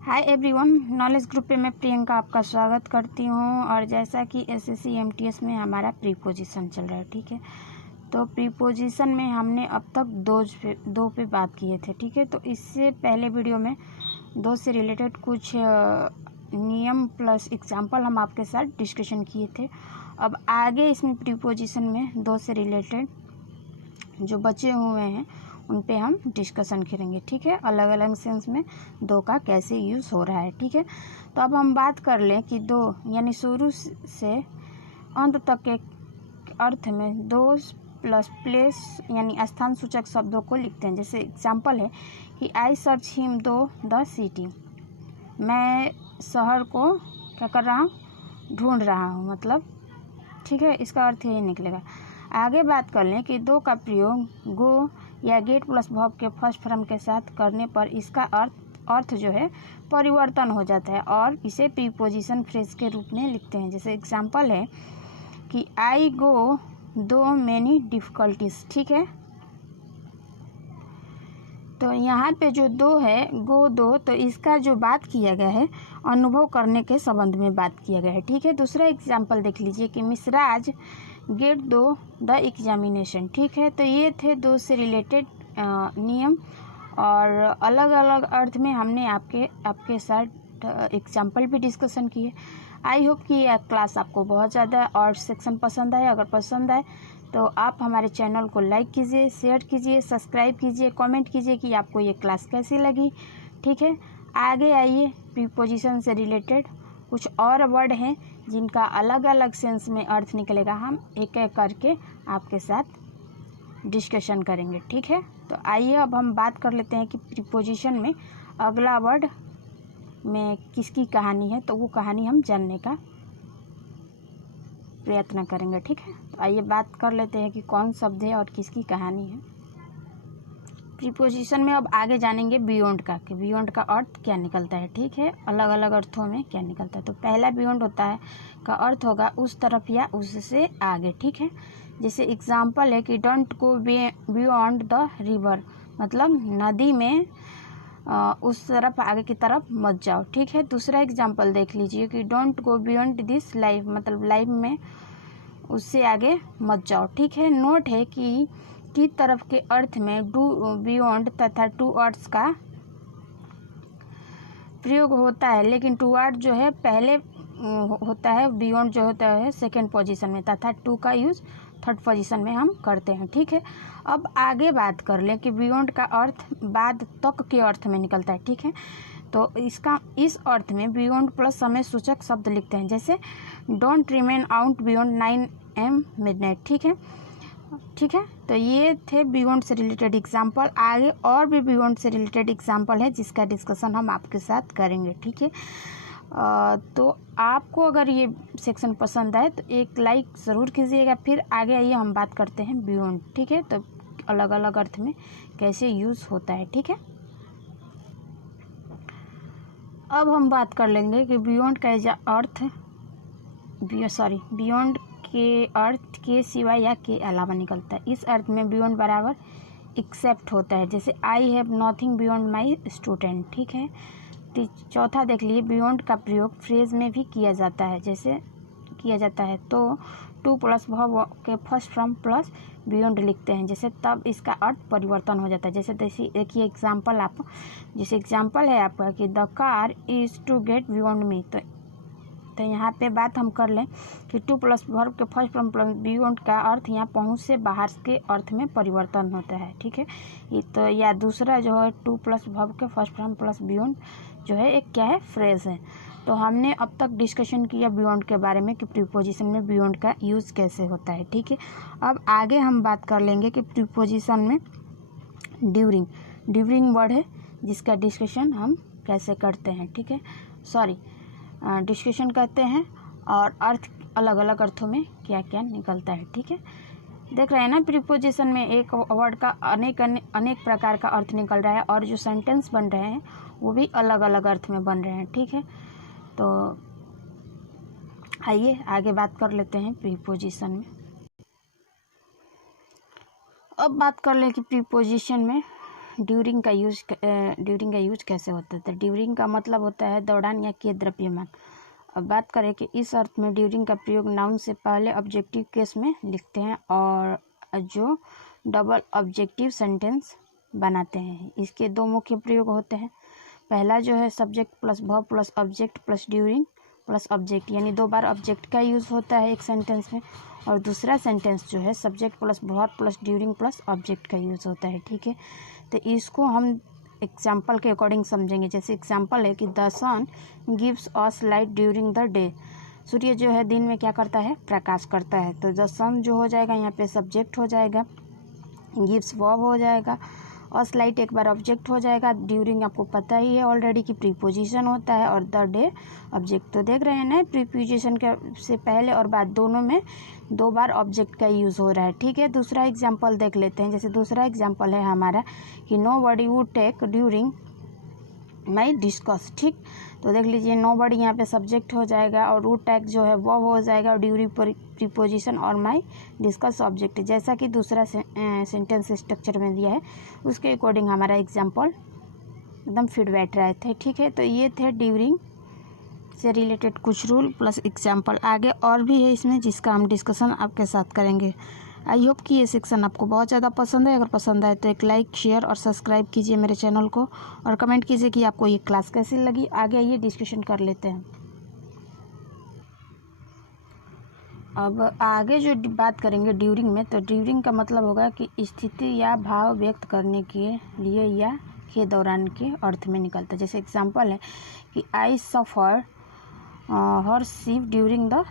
Hi everyone, knowledge group पे मैं प्रियंका आपका स्वागत करती हूँ। और जैसा कि एसएससी एमटीएस में हमारा प्रीपोजिशन चल रहा है, ठीक है। तो प्रीपोजिशन में हमने अब तक दो पे बात किए थे, ठीक है। तो इससे पहले वीडियो में दो से रिलेटेड कुछ नियम प्लस एग्जाम्पल हम आपके साथ डिस्कशन किए थे। अब आगे इसमें प्रीपोजिशन में दो से रिलेटेड जो बचे हुए हैं उन पे हम डिस्कशन करेंगे, ठीक है। अलग अलग सेंस में दो का कैसे यूज़ हो रहा है, ठीक है। तो अब हम बात कर लें कि दो यानी शुरू से अंत तक के अर्थ में दो प्लस प्लेस यानी स्थान सूचक शब्दों को लिखते हैं। जैसे एग्जाम्पल है कि I search him the city, मैं शहर को क्या कर रहा हूँ, ढूंढ रहा हूँ, मतलब ठीक है, इसका अर्थ यही निकलेगा। आगे बात कर लें कि दो का प्रयोग गो या गेट प्लस वर्ब के फर्स्ट फॉर्म के साथ करने पर इसका अर्थ जो है परिवर्तन हो जाता है और इसे प्रीपोजिशन फ्रेज के रूप में लिखते हैं। जैसे एग्जाम्पल है कि आई गो दो मैनी डिफ़िकल्टीज, ठीक है। तो यहाँ पे जो दो है गो दो, तो इसका जो बात किया गया है अनुभव करने के संबंध में बात किया गया है, ठीक है। दूसरा एग्जाम्पल देख लीजिए कि मिसराज गेट दो द एग्जामिनेशन, ठीक है। तो ये थे दो से रिलेटेड नियम और अलग अलग अर्थ में हमने आपके साथ एग्जाम्पल भी डिस्कशन किए। आई होप कि यह क्लास आपको बहुत ज़्यादा और सेक्शन पसंद आए। अगर पसंद आए तो आप हमारे चैनल को लाइक कीजिए, शेयर कीजिए, सब्सक्राइब कीजिए, कमेंट कीजिए कि आपको ये क्लास कैसी लगी, ठीक है। आगे आइए, प्रीपोजिशन से रिलेटेड कुछ और वर्ड हैं जिनका अलग अलग सेंस में अर्थ निकलेगा, हम एक एक करके आपके साथ डिस्कशन करेंगे, ठीक है। तो आइए अब हम बात कर लेते हैं कि प्रीपोजिशन में अगला वर्ड में किसकी कहानी है, तो वो कहानी हम जानने का प्रयत्न करेंगे, ठीक है। तो आइए बात कर लेते हैं कि कौन शब्द है और किसकी कहानी है। प्रीपोजिशन में अब आगे जानेंगे बियॉन्ड का, कि बियॉन्ड का अर्थ क्या निकलता है, ठीक है। अलग अलग अर्थों में क्या निकलता है। तो पहला बियॉन्ड होता है का अर्थ होगा उस तरफ या उससे आगे, ठीक है। जैसे एग्जाम्पल है कि don't go beyond the river, मतलब नदी में उस तरफ आगे की तरफ मत जाओ, ठीक है। दूसरा एग्जाम्पल देख लीजिए कि don't go beyond this life, मतलब लाइफ में उससे आगे मत जाओ, ठीक है। नोट है कि की तरफ के अर्थ में डू बियॉन्ड तथा टू अर्ड्स का प्रयोग होता है, लेकिन टू अर्ड जो है पहले होता है, बियॉन्ड जो होता है सेकेंड पोजीशन में, तथा टू का यूज़ थर्ड पोजीशन में हम करते हैं, ठीक है। अब आगे बात कर लें कि बियॉन्ड का अर्थ बाद तक के अर्थ में निकलता है, ठीक है। तो इस अर्थ में बियॉन्ड प्लस समय सूचक शब्द लिखते हैं। जैसे don't remain out beyond 9 AM midnight, ठीक है, ठीक है। तो ये थे बियॉन्ड से रिलेटेड एग्जाम्पल। आगे और भी बियॉन्ड से रिलेटेड एग्जाम्पल है जिसका डिस्कशन हम आपके साथ करेंगे, ठीक है। तो आपको अगर ये सेक्शन पसंद आए तो एक लाइक ज़रूर कीजिएगा। फिर आगे आइए हम बात करते हैं बियॉन्ड, ठीक है। तो अलग अलग अर्थ में कैसे यूज़ होता है, ठीक है। अब हम बात कर लेंगे कि बियॉन्ड का अर्थ बियॉन्ड के अर्थ के सिवाय या के अलावा निकलता है। इस अर्थ में बियॉन्ड बराबर एक्सेप्ट होता है। जैसे I have nothing beyond my student, ठीक है। चौथा देख लीजिए, बियॉन्ड का प्रयोग फ्रेज में भी किया जाता है। जैसे किया जाता है तो टू प्लस वर्ब के फर्स्ट फॉर्म प्लस बियॉन्ड लिखते हैं, जैसे तब इसका अर्थ परिवर्तन हो जाता है। जैसे देखिए एग्जाम्पल जैसे एग्जाम्पल है आपका कि the car is to get beyond me. तो यहाँ पे बात हम कर लें कि टू प्लस वर्ब के फर्स्ट फॉर्म प्लस बियॉन्ड का अर्थ यहाँ पहुँच से बाहर के अर्थ में परिवर्तन होता है, ठीक है। ये तो या दूसरा जो है टू प्लस वर्ब के फर्स्ट फॉर्म प्लस बियॉन्ड जो है एक क्या है, फ्रेज है। तो हमने अब तक डिस्कशन किया बियॉन्ड के बारे में कि प्रीपोजिशन में बियॉन्ड का यूज़ कैसे होता है, ठीक है। अब आगे हम बात कर लेंगे कि प्रीपोजिशन में ड्यूरिंग वर्ड है जिसका डिस्कशन हम कैसे करते हैं, ठीक है। डिस्कशन करते हैं और अर्थ अलग अलग अर्थों में क्या क्या निकलता है, ठीक है। देख रहे हैं ना, प्रीपोजिशन में एक वर्ड का अनेक प्रकार का अर्थ निकल रहा है और जो सेंटेंस बन रहे हैं वो भी अलग अलग अर्थ में बन रहे हैं, ठीक है। तो आइए आगे बात कर लेते हैं प्रीपोजिशन में। अब बात कर लें कि प्रीपोजिशन में ड्यूरिंग का यूज कैसे होता है। तो ड्यूरिंग का मतलब होता है दौरान या के द्रव्यमान। अब बात करें कि इस अर्थ में ड्यूरिंग का प्रयोग नाउन से पहले ऑब्जेक्टिव केस में लिखते हैं और जो डबल ऑब्जेक्टिव सेंटेंस बनाते हैं। इसके दो मुख्य प्रयोग होते हैं। पहला जो है subject plus verb plus object plus during plus object, यानी 2 बार ऑब्जेक्ट का यूज़ होता है एक सेंटेंस में। और दूसरा सेंटेंस जो है subject plus verb plus during plus object का यूज़ होता है, ठीक है। तो इसको हम एग्जाम्पल के अकॉर्डिंग समझेंगे। जैसे एग्जाम्पल है कि the sun gives us light during the day. सूर्य जो है दिन में क्या करता है, प्रकाश करता है। तो द सन जो हो जाएगा यहाँ पे सब्जेक्ट हो जाएगा, गिव्स वर्ब हो जाएगा, अस लाइट एक बार ऑब्जेक्ट हो जाएगा, ड्यूरिंग आपको पता ही है ऑलरेडी कि प्रीपोजिशन होता है, और द डे ऑब्जेक्ट। तो देख रहे हैं ना, प्रीपोजिशन के से पहले और बाद दोनों में 2 बार ऑब्जेक्ट का यूज़ हो रहा है, ठीक है। दूसरा एग्जाम्पल देख लेते हैं। जैसे दूसरा एग्जाम्पल है हमारा कि nobody would take during my discuss, ठीक। तो देख लीजिए नो बडी यहाँ पे सब्जेक्ट हो जाएगा और वुड टेक जो है वर्ब हो जाएगा और ड्यूरिंग प्रीपोजिशन और माई डिस्कस ऑब्जेक्ट, जैसा कि दूसरा सेंटेंस स्ट्रक्चर में दिया है उसके अकॉर्डिंग हमारा एग्जाम्पल एकदम फिट बैठ रहे थे, ठीक है। तो ये थे ड्यूरिंग से रिलेटेड कुछ रूल प्लस एग्जाम्पल। आगे और भी है इसमें जिसका हम डिस्कशन आपके साथ करेंगे। आई होप कि ये सेक्शन आपको बहुत ज़्यादा पसंद है। अगर पसंद आए तो एक लाइक शेयर और सब्सक्राइब कीजिए मेरे चैनल को, और कमेंट कीजिए कि आपको ये क्लास कैसी लगी। आगे आइए डिस्कशन कर लेते हैं। अब आगे जो बात करेंगे ड्यूरिंग में, तो ड्यूरिंग का मतलब होगा कि स्थिति या भाव व्यक्त करने के लिए या के दौरान के अर्थ में निकलता है। जैसे एग्जाम्पल है कि आई सफ़र हर शिप ड्यूरिंग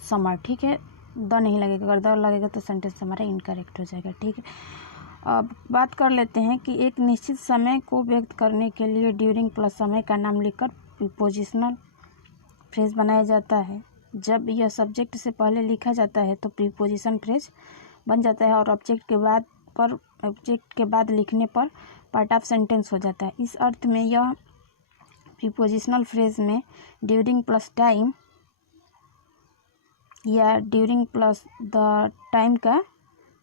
समर, ठीक है। द नहीं लगेगा, अगर द लगेगा तो सेंटेंस हमारा इनकरेक्ट हो जाएगा, ठीक है। अब बात कर लेते हैं कि एक निश्चित समय को व्यक्त करने के लिए ड्यूरिंग प्लस समय का नाम लिखकर प्रीपोजिशनल फ्रेज बनाया जाता है। जब यह सब्जेक्ट से पहले लिखा जाता है तो प्रीपोजिशन फ्रेज बन जाता है और ऑब्जेक्ट के बाद लिखने पर पार्ट ऑफ सेंटेंस हो जाता है। इस अर्थ में यह प्रीपोजिशनल फ्रेज में ड्यूरिंग प्लस टाइम या ड्यूरिंग प्लस द टाइम का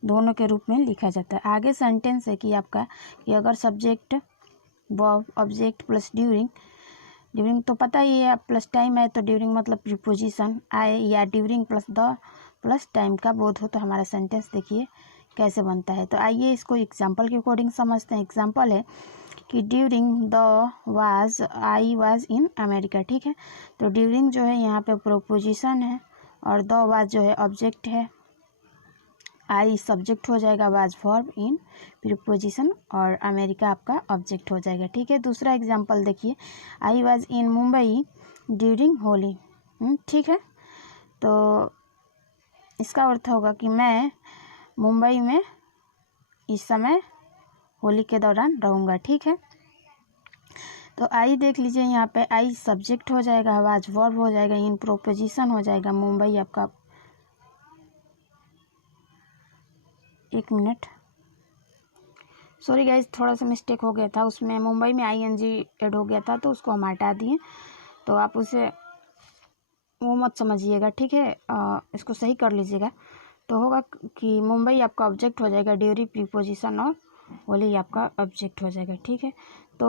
दोनों के रूप में लिखा जाता है। आगे सेंटेंस है कि आपका कि अगर subject verb object plus during तो पता ही है, प्लस टाइम है तो ड्यूरिंग मतलब प्रीपोजिशन आए, या during plus the plus time का बोध हो, तो हमारा सेंटेंस देखिए कैसे बनता है। तो आइए इसको एग्जाम्पल के अकॉर्डिंग समझते हैं। एग्जाम्पल है कि during the I was in America, ठीक है। तो ड्यूरिंग जो है यहाँ पे प्रोपोजिशन है और द वाज जो है ऑब्जेक्ट है, आई सब्जेक्ट हो जाएगा, वाज वर्ब इन प्रीपोजिशन और अमेरिका आपका ऑब्जेक्ट हो जाएगा, ठीक है। दूसरा एग्जांपल देखिए, I was in Mumbai during Holi, ठीक है। तो इसका अर्थ होगा कि मैं मुंबई में इस समय होली के दौरान रहूँगा, ठीक है। तो आई देख लीजिए यहाँ पे आई सब्जेक्ट हो जाएगा, वाज वर्ब हो जाएगा, इन प्रोपोजिशन हो जाएगा, मुंबई आपका, एक मिनट सॉरी गाइज, थोड़ा सा मिस्टेक हो गया था, उसमें मुंबई में आईएनजी ऐड हो गया था तो उसको हम हटा दिए, तो आप उसे वो मत समझिएगा, ठीक है। इसको सही कर लीजिएगा। तो होगा कि मुंबई आपका ऑब्जेक्ट हो जाएगा ड्यूरिंग प्रीपोजिशन और होली आपका ऑब्जेक्ट हो जाएगा, ठीक है। तो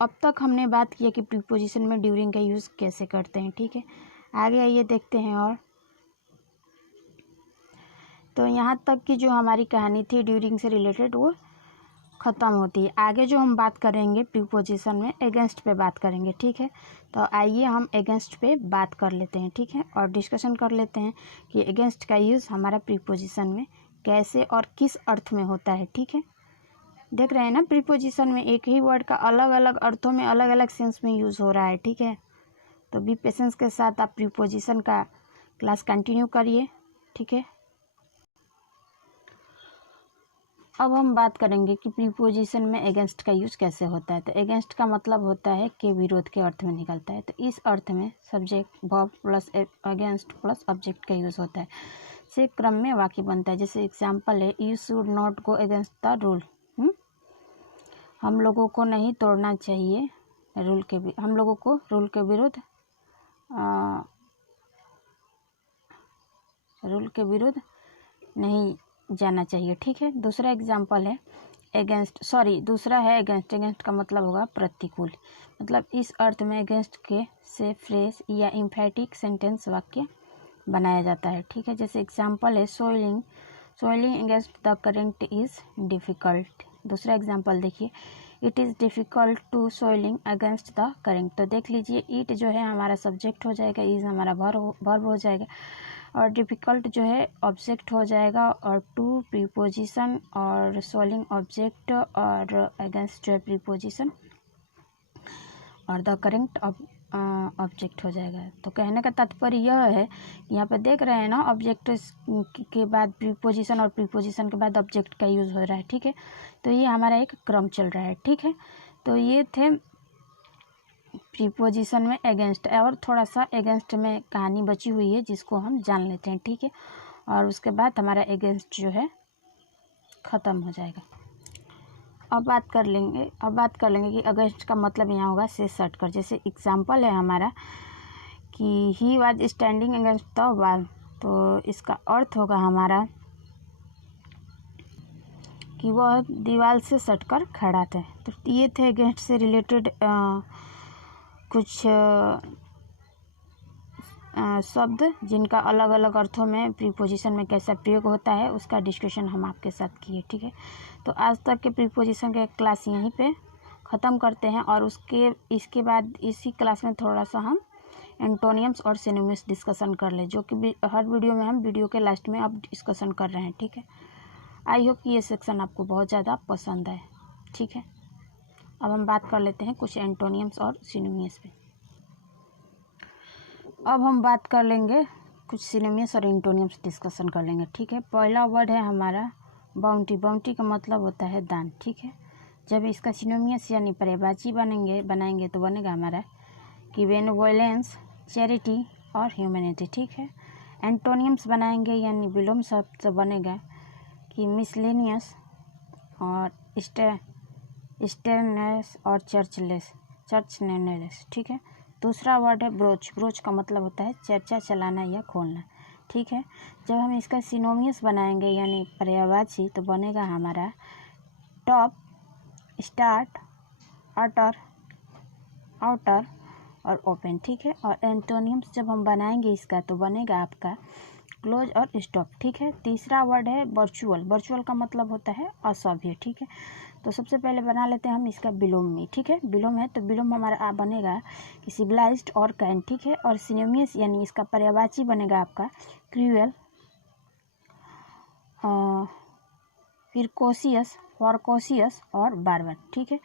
अब तक हमने बात किया कि प्रीपोजिशन में ड्यूरिंग का यूज़ कैसे करते हैं, ठीक है। आगे आइए देखते हैं। और तो यहाँ तक की जो हमारी कहानी थी ड्यूरिंग से रिलेटेड वो ख़त्म होती है। आगे जो हम बात करेंगे प्रीपोजिशन में अगेंस्ट पे बात करेंगे, ठीक है। तो आइए हम अगेंस्ट पे बात कर लेते हैं, ठीक है, और डिस्कशन कर लेते हैं कि अगेंस्ट का यूज़ हमारा प्रीपोजिशन में कैसे और किस अर्थ में होता है, ठीक है। देख रहे हैं ना, प्रीपोजिशन में एक ही वर्ड का अलग अलग अर्थों में अलग अलग सेंस में यूज़ हो रहा है, ठीक है। तो बी पेशेंस के साथ आप प्रीपोजिशन का क्लास कंटिन्यू करिए, ठीक है। अब हम बात करेंगे कि प्रीपोजिशन में अगेंस्ट का यूज़ कैसे होता है। तो अगेंस्ट का मतलब होता है कि विरोध के अर्थ में निकलता है। तो इस अर्थ में subject verb plus against plus object का यूज़ होता है, से क्रम में वाक्य बनता है। जैसे एग्जांपल है, you should not go against the rule, हम लोगों को नहीं तोड़ना चाहिए हम लोगों को रूल के विरुद्ध नहीं जाना चाहिए, ठीक है। दूसरा एग्जाम्पल है अगेंस्ट, सॉरी दूसरा है अगेंस्ट। अगेंस्ट का मतलब होगा प्रतिकूल, मतलब इस अर्थ में अगेंस्ट के से फ्रेज या इम्फेटिक सेंटेंस वाक्य बनाया जाता है, ठीक है। जैसे एग्जांपल है sailing against the current is difficult. दूसरा एग्जांपल देखिए, it is difficult to sailing against the current. तो देख लीजिए, इट जो है हमारा सब्जेक्ट हो जाएगा, इज़ हमारा वर्ब हो जाएगा, और डिफ़िकल्ट जो है ऑब्जेक्ट हो जाएगा, और टू प्रीपोजिशन, और सोइलिंग ऑब्जेक्ट, और अगेंस्ट जो है प्रीपोजिशन, और द करंट ऑब्जेक्ट हो जाएगा। तो कहने का तात्पर्य यह है कि यहाँ पे देख रहे हैं ना, ऑब्जेक्ट के बाद प्रीपोजिशन और प्रीपोजिशन के बाद ऑब्जेक्ट का यूज़ हो रहा है, ठीक है। तो ये हमारा एक क्रम चल रहा है, ठीक है। तो ये थे प्रीपोजिशन में अगेंस्ट, और थोड़ा सा अगेंस्ट में कहानी बची हुई है जिसको हम जान लेते हैं, ठीक है। और उसके बाद हमारा अगेंस्ट जो है ख़त्म हो जाएगा। अब बात कर लेंगे कि अगेंस्ट का मतलब यहाँ होगा से सट कर। जैसे एग्जांपल है हमारा कि he was standing against the wall, तो इसका अर्थ होगा हमारा कि वह दीवार से सट कर खड़ा था। तो ये थे अगेंस्ट से रिलेटेड कुछ शब्द जिनका अलग अलग अर्थों में प्रीपोजिशन में कैसा प्रयोग होता है, उसका डिस्कशन हम आपके साथ किए, ठीक है। तो आज तक के प्रीपोजिशन का क्लास यहीं पे ख़त्म करते हैं, और इसके बाद इसी क्लास में थोड़ा सा हम एंटोनियम्स और सिनोनिम्स डिस्कशन कर ले, जो कि हर वीडियो में हम वीडियो के लास्ट में अब डिस्कशन कर रहे हैं, ठीक है। आई होप कि ये सेक्शन आपको बहुत ज़्यादा पसंद आए, ठीक है। अब हम बात कर लेते हैं कुछ एंटोनियम्स और सिनोनिम्स पे। अब हम बात कर लेंगे कुछ सिनोनिम्स और एंटोनियम्स डिस्कशन कर लेंगे, ठीक है। पहला वर्ड है हमारा बाउंटी। बाउंटी का मतलब होता है दान, ठीक है। जब इसका सिनोनिम्स यानी पर्यायवाची बनाएंगे तो बनेगा हमारा कि बेनेवोलेंस, चैरिटी और ह्यूमैनिटी, ठीक है। एंटोनियम्स बनाएंगे यानी विलोम शब्द तो बनेगा कि मिसलेनियस और स्टेरनेस और चर्चनेस, ठीक है। दूसरा वर्ड है ब्रोच। ब्रोच का मतलब होता है चर्चा चलाना या खोलना, ठीक है। जब हम इसका सिनोनिम्स बनाएंगे यानी पर्यायवाची तो बनेगा हमारा टॉप, स्टार्ट, अटर, आउटर और ओपन, ठीक है। और एंटोनिम्स जब हम बनाएंगे इसका तो बनेगा आपका क्लोज और स्टॉप, ठीक है। तीसरा वर्ड है वर्चुअल। वर्चुअल का मतलब होता है असभ्य, ठीक है। तो सबसे पहले बना लेते हैं हम इसका विलोम में, ठीक है। विलोम है तो विलोम हमारा बनेगा कि सिविलाइज्ड और काइंड, ठीक है। और सिनोनिम्स यानी इसका पर्यायवाची बनेगा आपका क्रूएल, फिर कोशियस, फॉरकोशियस और बार्बर, ठीक है।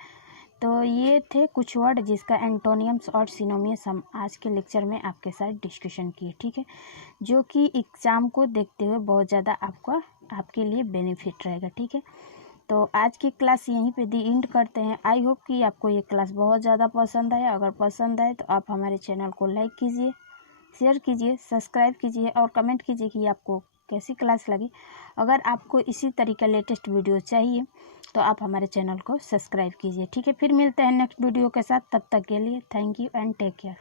तो ये थे कुछ वर्ड जिसका एंटोनियम्स और सिनोनिम्स हम आज के लेक्चर में आपके साथ डिस्कशन किए, ठीक है। जो कि एग्ज़ाम को देखते हुए बहुत ज़्यादा आपके लिए बेनिफिट रहेगा, ठीक है। तो आज की क्लास यहीं पे दी एंड करते हैं। आई होप कि आपको ये क्लास बहुत ज़्यादा पसंद आया। अगर पसंद आए तो आप हमारे चैनल को लाइक कीजिए, शेयर कीजिए, सब्सक्राइब कीजिए और कमेंट कीजिए कि आपको कैसी क्लास लगी। अगर आपको इसी तरीके लेटेस्ट वीडियो चाहिए तो आप हमारे चैनल को सब्सक्राइब कीजिए, ठीक है। फिर मिलते हैं नेक्स्ट वीडियो के साथ, तब तक के लिए thank you and take care.